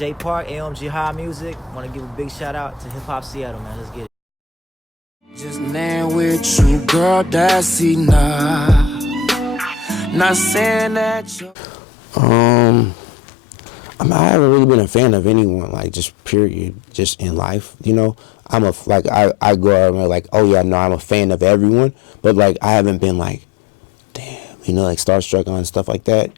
J Park, AMG High Music. Want to give a big shout out to Hip Hop Seattle, man. Let's get it. Just laying with you, girl, that's enough. Not saying that you. I haven't really been a fan of anyone, like, just period, just in life, you know. I go out and like, oh yeah, no, I'm a fan of everyone, but like I haven't been like, damn, you know, like starstruck on stuff like that.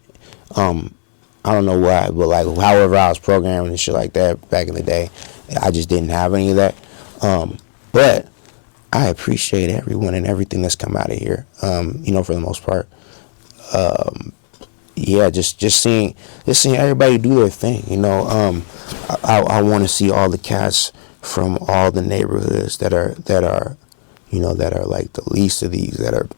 I don't know why, but like however I was programmed and shit like that back in the day, I just didn't have any of that. But I appreciate everyone and everything that's come out of here, you know, for the most part. Yeah, just seeing everybody do their thing, you know. I want to see all the cats from all the neighborhoods that are you know, that are like the least of these, that are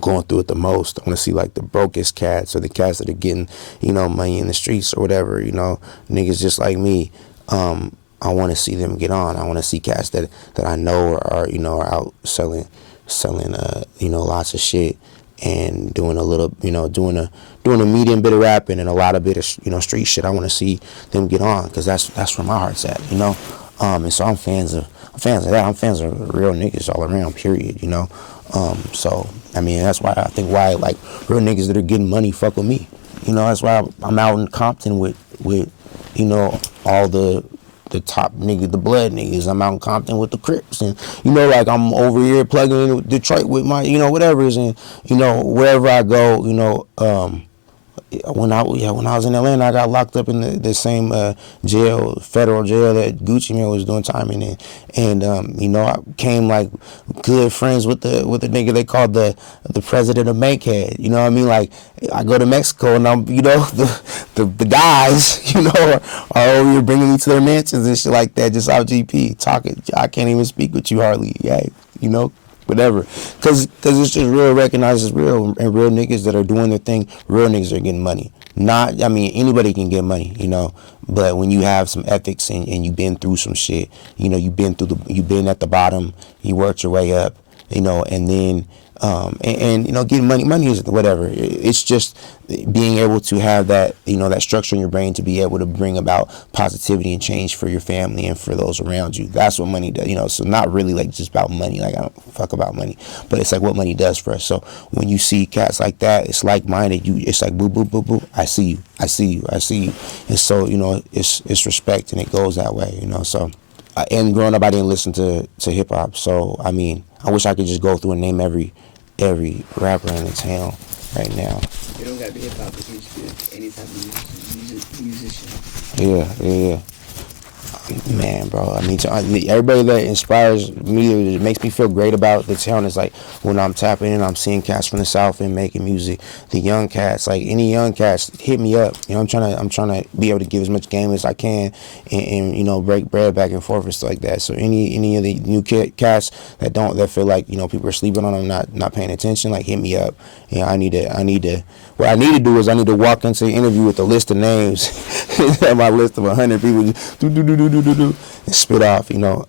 going through it the most. I want to see like the brokest cats, or the cats that are getting, you know, money in the streets or whatever, you know, niggas just like me. I want to see them get on. I want to see cats that I know are you know, are out selling you know, lots of shit and doing a little, you know, doing a medium bit of rapping and a lot of bit of, you know, street shit. I want to see them get on, because that's where my heart's at, you know. And so I'm fans of that. I'm fans of real niggas all around, period, you know. So I mean, that's why I think why like real niggas that are getting money fuck with me, you know. That's why I'm out in Compton with you know, all the top niggas, the blood niggas. I'm out in Compton with the Crips, and you know, like I'm over here plugging in Detroit with my, you know, whatever's, and you know, wherever I go, you know, when I was in Atlanta, I got locked up in the same jail, federal jail that Gucci Mane was doing time in, and you know, I became like good friends with the nigga they called the president of Bankhead. You know what I mean? Like I go to Mexico and I'm, you know, the guys, you know, are over here bringing me to their mansions and shit like that, just off GP talking. I can't even speak with you hardly, yeah, you know. Whatever, because it's just real, recognizes real, and real niggas that are doing their thing. Real niggas are getting money. Not, I mean, anybody can get money, you know. But when you have some ethics and you've been through some shit, you know, you've been at the bottom, you worked your way up, you know, and then and you know, getting money is whatever. It's just being able to have that, you know, that structure in your brain to be able to bring about positivity and change for your family and for those around you. That's what money does, you know. So not really like just about money. Like I don't fuck about money, but it's like what money does for us. So when you see cats like that, it's like-minded. It's like boo boo boo boo. I see you. And so, you know, it's respect, and it goes that way, you know. So and growing up, I didn't listen to hip hop. So I mean, I wish I could just go through and name every rapper in the town right now. You don't gotta be hip hop, but you should be any type of musician. Yeah. Man, bro, I mean, everybody that inspires me, it makes me feel great about the town, is like when I'm tapping in, I'm seeing cats from the South and making music. The young cats, like any young cats, hit me up. You know, I'm trying to be able to give as much game as I can, and you know, break bread back and forth and stuff like that. So any of the new cats that feel like, you know, people are sleeping on them, not paying attention, like hit me up. You know, I need to. What I need to do is I need to walk into the interview with a list of names, have my list of 100 people, just and spit off, you know.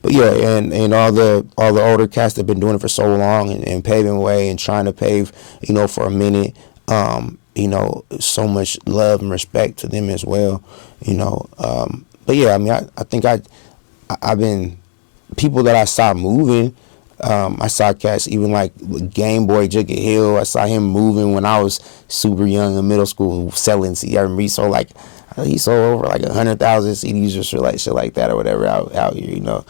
But yeah, and all the older cats that have been doing it for so long and paving way and trying to pave, you know, for a minute. You know, so much love and respect to them as well, you know. But yeah, I mean, I think I've been people that I saw moving. I saw cats even like Game Boy Jugget Hill. I saw him moving when I was super young in middle school, selling CDs. He sold over like 100,000 CDs or shit like that or whatever out here. You know,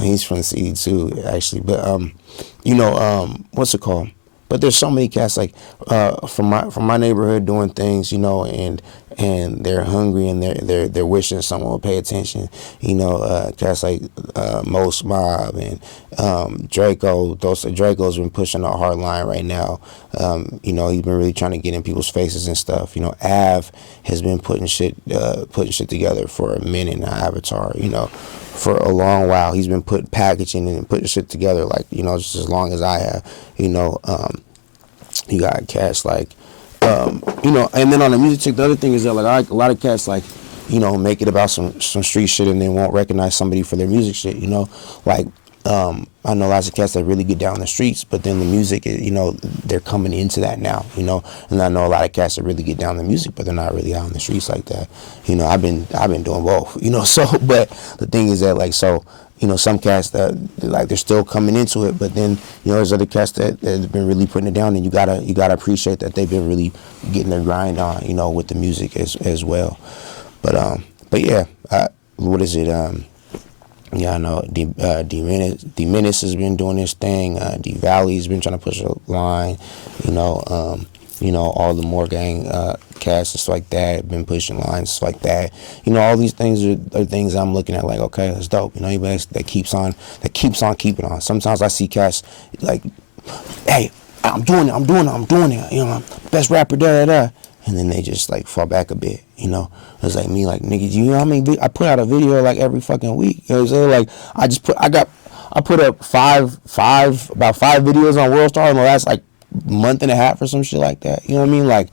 he's from the CD too, actually. But you know, what's it called? But there's so many cats like from my neighborhood doing things, you know, and they're hungry and they're wishing someone will pay attention. You know, cats like Most Mob and Draco. Draco's been pushing a hard line right now. You know, he's been really trying to get in people's faces and stuff. You know, Av has been putting shit together for a minute now. Avatar, you know, for a long while. He's been packaging and putting shit together, like, you know, just as long as I have. You know, you got cats like, you know, and then on the music chick, the other thing is that like a lot of cats like, you know, make it about some street shit and then won't recognize somebody for their music shit. You know, like I know lots of cats that really get down the streets, but then the music, you know, they're coming into that now, you know. And I know a lot of cats that really get down the music, but they're not really out in the streets like that. You know, I've been doing both, you know. So, but the thing is that, like, so, you know, some cats that like they're still coming into it, but then, you know, there's other cats that have been really putting it down, and you gotta appreciate that they've been really getting their grind on, you know, with the music as well. But yeah, what is it? Yeah, I know D Menace has been doing this thing. D Valley's been trying to push a line. You know, all the more gang cats, stuff like that, been pushing lines, stuff like that. You know, all these things are things I'm looking at like, okay, that's dope. You know, anybody that keeps on keeping on. Sometimes I see cats like, hey, I'm doing it. You know, I'm best rapper, da. And then they just like fall back a bit, you know. It's like me, like, nigga, you know how many I put out a video like every fucking week. You know what I'm saying? Like I put up about five videos on World Star in the last like month and a half or some shit like that. You know what I mean? Like,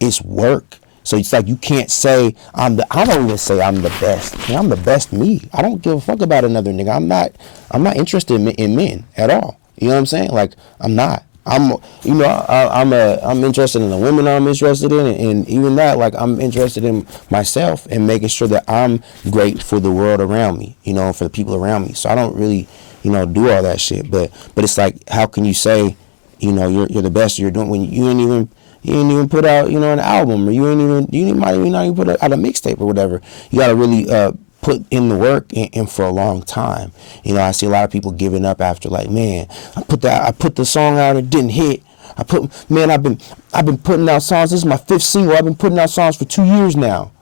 it's work. So it's like you can't say I don't even say I'm the best. I mean, I'm the best me. I don't give a fuck about another nigga. I'm not interested in men at all. You know what I'm saying? Like, I'm not. I'm interested in the women I'm interested in, and even that, like, I'm interested in myself and making sure that I'm great for the world around me, you know, for the people around me. So I don't really, you know, do all that shit. But it's like, how can you say, you know, you're the best you're doing when you ain't even put out, you know, an album, or you might not even put out a mixtape or whatever. You gotta really put in the work and for a long time. You know, I see a lot of people giving up after, like, man, I put the song out, it didn't hit. I've been putting out songs. This is my 5th single. I've been putting out songs for 2 years now.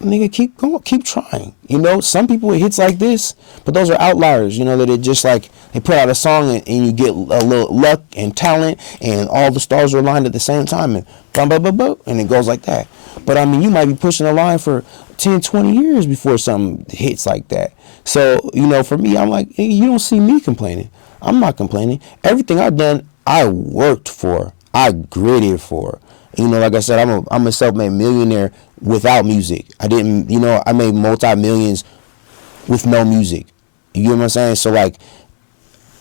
Nigga, keep going, keep trying. You know, some people with hits like this, but those are outliers, you know, that it just like they put out a song and you get a little luck and talent and all the stars are aligned at the same time and and it goes like that. But I mean, you might be pushing a line for 10, 20 years before something hits like that. So, you know, for me, I'm like, hey, you don't see me complaining. I'm not complaining. Everything I've done, I worked for. I gritted for. You know, like I said, I'm a self-made millionaire without music. I didn't, you know, I made multi-millions with no music. You get what I'm saying? So, like,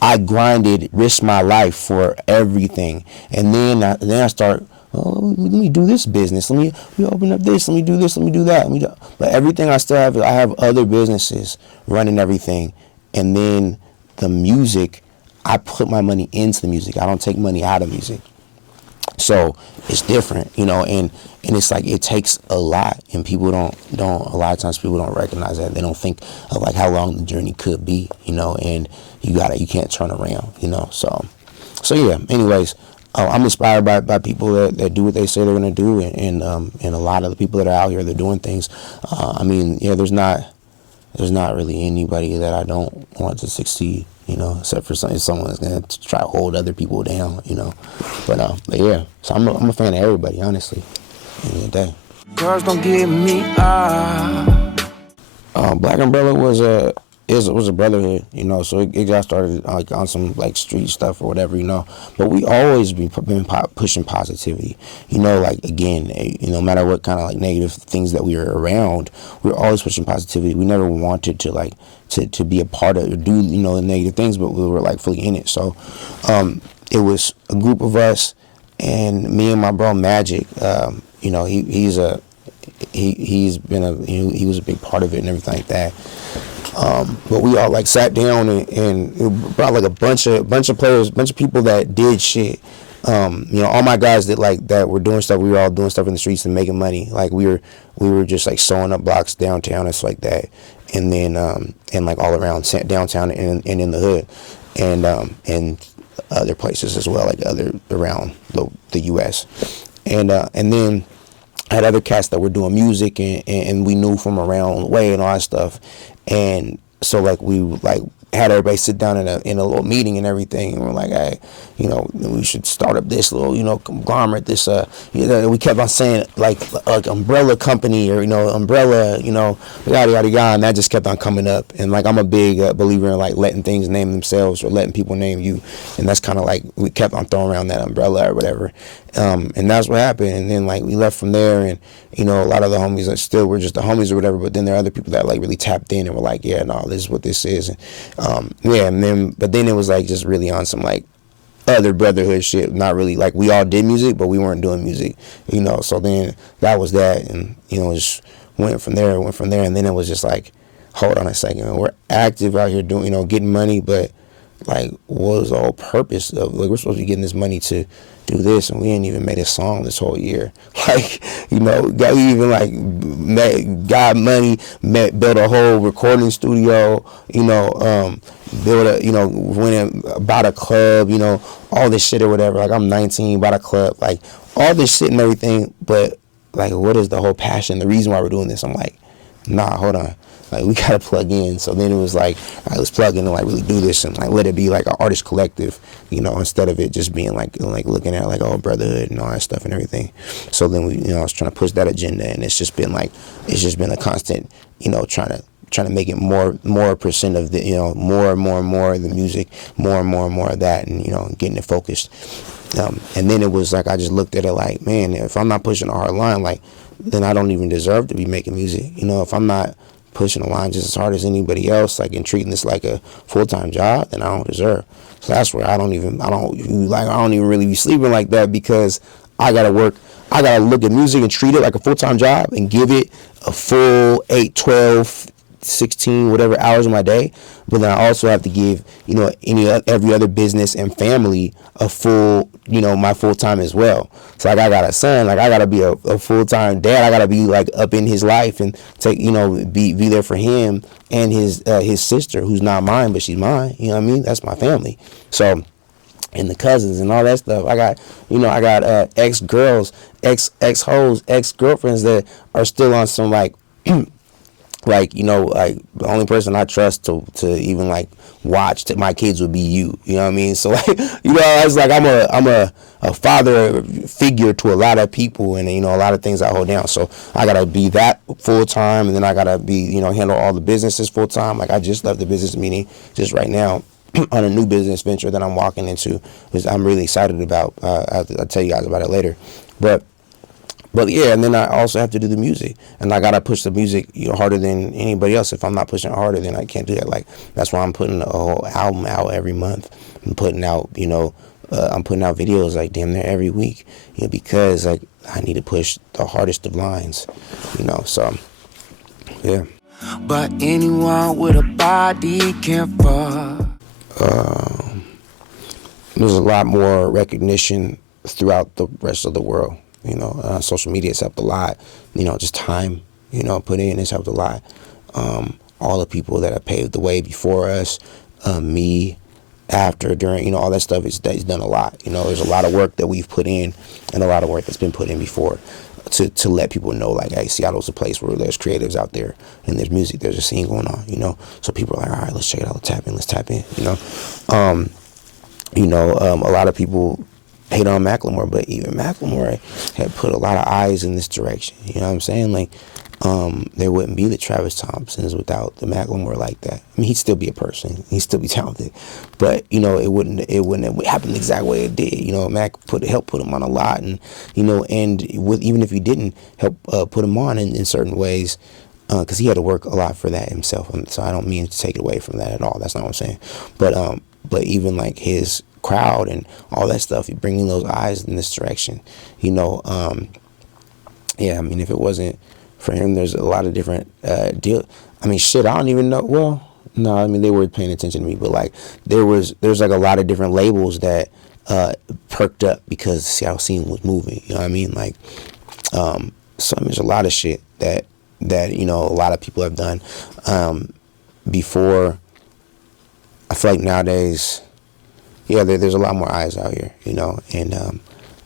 I grinded, risked my life for everything. And then I start, oh, let me do this business. Let me open up this. Let me do this. Let me do that. But everything I still have, I have other businesses running everything. And then the music, I put my money into the music. I don't take money out of music. So it's different, you know, and it's like it takes a lot, and people don't a lot of times people don't recognize that. They don't think of like how long the journey could be, you know, and you can't turn around, you know. So yeah, anyways, I'm inspired by people that do what they say they're going to do, and a lot of the people that are out here, they're doing things. I mean, yeah, there's not really anybody that I don't want to succeed, you know, except for someone that's going to try to hold other people down, you know. But yeah, so I'm a fan of everybody, honestly, at the end of the day. Girls don't give me Black Umbrella was a brotherhood, you know, so it got started like on some like street stuff or whatever, you know, but we always been pushing positivity, you know, like, again, you know, no matter what kind of like negative things that we were around, we were always pushing positivity. We never wanted to like to be a part of or do, you know, the negative things, but we were like fully in it. So it was a group of us, and me and my bro Magic, you know, he was a big part of it and everything like that. But we all like sat down and it brought like a bunch of players, bunch of people that did shit. You know, all my guys that were doing stuff. We were all doing stuff in the streets and making money. Like we were just like sewing up blocks downtown and stuff like that, and then and like all around downtown and in the hood, and other places as well, like other around the U.S. And then I had other cats that were doing music and we knew from around the way and all that stuff. And so like we like had everybody sit down in a little meeting and everything, and we're like, hey, you know, we should start up this little, you know, conglomerate, this you know, we kept on saying like umbrella company, or, you know, umbrella, you know, yada yada yada, and that just kept on coming up. And like I'm a big believer in like letting things name themselves or letting people name you, and that's kind of like we kept on throwing around that umbrella or whatever. And that's what happened. And then like we left from there, and you know, a lot of the homies are still, we're just the homies or whatever, but then there are other people that like really tapped in and were like, yeah, no, this is what this is. And yeah, and then but then it was like just really on some like other brotherhood shit. Not really like we all did music, but we weren't doing music, you know. So then that was that, and you know, just went from there, and then it was just like, hold on a second, we're active out here doing, you know, getting money, but like, what was the whole purpose of, like, we're supposed to be getting this money to do this, and we ain't even made a song this whole year. Like, you know, got even like got money, built a whole recording studio, you know, built a, you know, went and bought a club, you know, all this shit or whatever. Like, I'm 19, bought a club, like all this shit and everything, but like, what is the whole passion, the reason why we're doing this? I'm like, nah, hold on. Like, we gotta plug in. So then it was like, all right, let's plug in and like really do this and like let it be like an artist collective, you know, instead of it just being like looking at like, oh, brotherhood and all that stuff and everything. So then we, you know, I was trying to push that agenda, and it's just been a constant, you know, trying to make it more percent of the, you know, more and more of the music, more and more of that, and you know, getting it focused. And then it was like, I just looked at it like, man, if I'm not pushing a hard line, like, then I don't even deserve to be making music. You know, if I'm not pushing the line just as hard as anybody else, like, and treating this like a full-time job, then I don't deserve. So that's where I don't even really be sleeping like that, because I gotta work. I gotta look at music and treat it like a full-time job and give it a full 8, 12, 16, whatever hours of my day. But then I also have to give, you know, every other business and family a full, you know, my full time as well. So like, I got a son, like I gotta be a full time dad. I gotta be like up in his life and take, you know, be there for him and his sister, who's not mine, but she's mine. You know what I mean? That's my family. So, and the cousins and all that stuff. I got ex-girls, ex-hoes, ex-girlfriends that are still on some like like, you know, like the only person I trust to even like watch my kids would be you. You know what I mean? So like, you know, I was like, I'm a father figure to a lot of people, and you know, a lot of things I hold down. So I gotta be that full time, and then I gotta be, you know, handle all the businesses full time. Like, I just left the business meeting just right now on a new business venture that I'm walking into, which I'm really excited about. I'll tell you guys about it later, But yeah, and then I also have to do the music, and I gotta push the music, you know, harder than anybody else. If I'm not pushing harder, then I can't do that. Like, that's why I'm putting a whole album out every month. I'm putting out, you know, I'm putting out videos like damn near every week, you know, because like I need to push the hardest of lines, you know. So yeah. But anyone with a body can fall. There's a lot more recognition throughout the rest of the world. You know, social media has helped a lot. You know, just time, you know, put in has helped a lot. All the people that have paved the way before us, me, after, during, you know, all that stuff is done a lot. You know, there's a lot of work that we've put in, and a lot of work that's been put in before to let people know, like, hey, Seattle's a place where there's creatives out there, and there's music, there's a scene going on, you know. So people are like, all right, let's check it out, let's tap in, you know. A lot of people hate on Macklemore, but even Macklemore had put a lot of eyes in this direction. You know what I'm saying? Like, there wouldn't be the Travis Thompsons without the Macklemore like that. I mean, he'd still be a person, he'd still be talented, but you know, it wouldn't have happened the exact way it did. You know, Mac helped put him on a lot, and you know, and with even if he didn't help put him on in certain ways, because he had to work a lot for that himself. And so I don't mean to take it away from that at all. That's not what I'm saying. But even like his crowd and all that stuff, bringing those eyes in this direction, you know. Yeah, I mean, if it wasn't for him, there's a lot of different deal. I mean, shit, I don't even know. Well, no, I mean, they were paying attention to me, but like there's like a lot of different labels that perked up because the Seattle scene was moving. You know what I mean? Like, so there's a lot of shit that you know, a lot of people have done before. I feel like nowadays, yeah, there's a lot more eyes out here, you know, and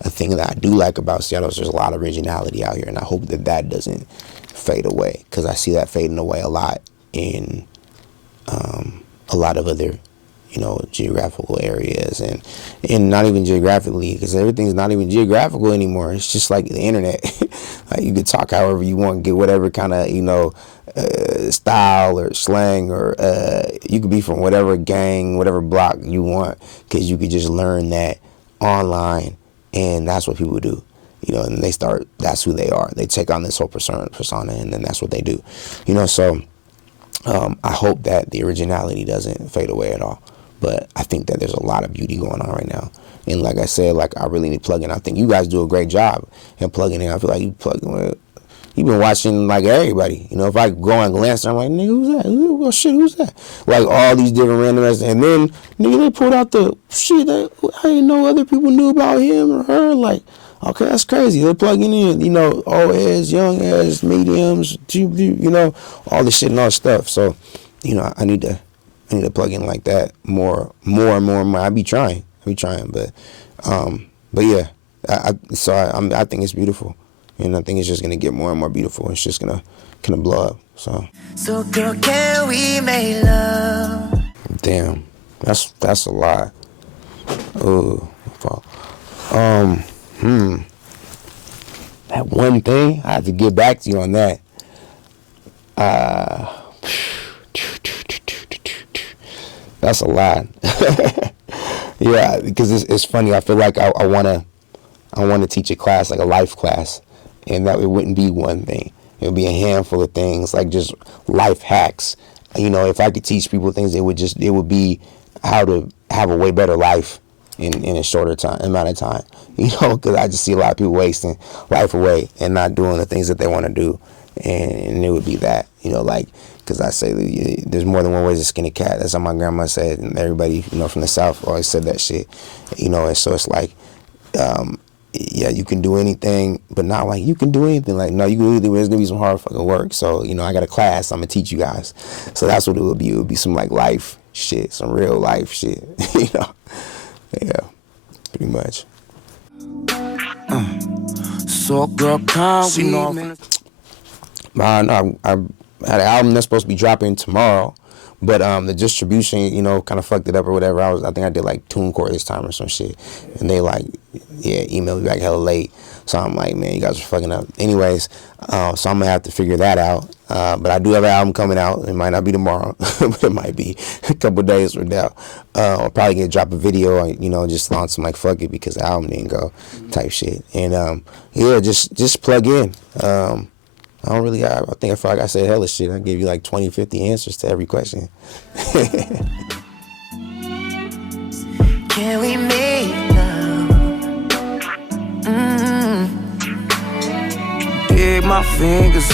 a thing that I do like about Seattle is there's a lot of originality out here, and I hope that doesn't fade away, because I see that fading away a lot in a lot of other, you know, geographical areas, and not even geographically, because everything's not even geographical anymore. It's just like the internet. Like, you could talk however you want, get whatever kind of, you know, style or slang, or you could be from whatever gang, whatever block you want, because you could just learn that online And that's what people do, and that's who they are. They take on this whole persona, and then that's what they do, so I hope that the originality doesn't fade away at all. But I think that there's a lot of beauty going on right now. And like I said, I really need to plug in. I think you guys do a great job in plugging in. I feel like you plug in. You've been watching everybody. If I go and glance, I'm like, nigga, who's that? Well, shit, who's that? All these different randoms. And then, nigga, they pulled out the shit that I didn't know other people knew about him or her. Okay, that's crazy. They're plugging in, old heads, young heads, mediums, all the shit and all the stuff. So, I need to plug in like that more and more. I be trying, but yeah. I think it's beautiful. And I think it's just gonna get more and more beautiful. It's just gonna blow up. So girl, can we make love? Damn, that's a lot. Oh, that one thing I have to get back to you on that. That's a lot. Yeah, because it's funny. I feel like I wanna teach a class, like a life class. And that it wouldn't be one thing. It would be a handful of things, just life hacks. If I could teach people things, it would be how to have a way better life in a shorter amount of time. Because I just see a lot of people wasting life away and not doing the things that they want to do. And it would be that, because I say there's more than one way to skin a cat. That's how my grandma said, and everybody, from the South always said that shit. And so it's yeah, you can do anything, but not you can do anything. No, you can do there's gonna be some hard fucking work. So, I got a class, I'm gonna teach you guys. So that's what it would be. It would be some life shit, some real life shit. Yeah, pretty much. So girl, can't we know? I had an album that's supposed to be dropping tomorrow. But the distribution, kind of fucked it up or whatever. I think I did TuneCore this time or some shit. And they emailed me back hella late. So I'm like, man, you guys are fucking up. Anyways, so I'm going to have to figure that out. But I do have an album coming out. It might not be tomorrow, but it might be a couple of days from now. I'll probably get drop a video, just launch some fuck it because the album didn't go type shit. And yeah, just plug in. I don't really got, I feel like I said hella shit. I gave you 20, 50 answers to every question. Can we make love? Dig my fingers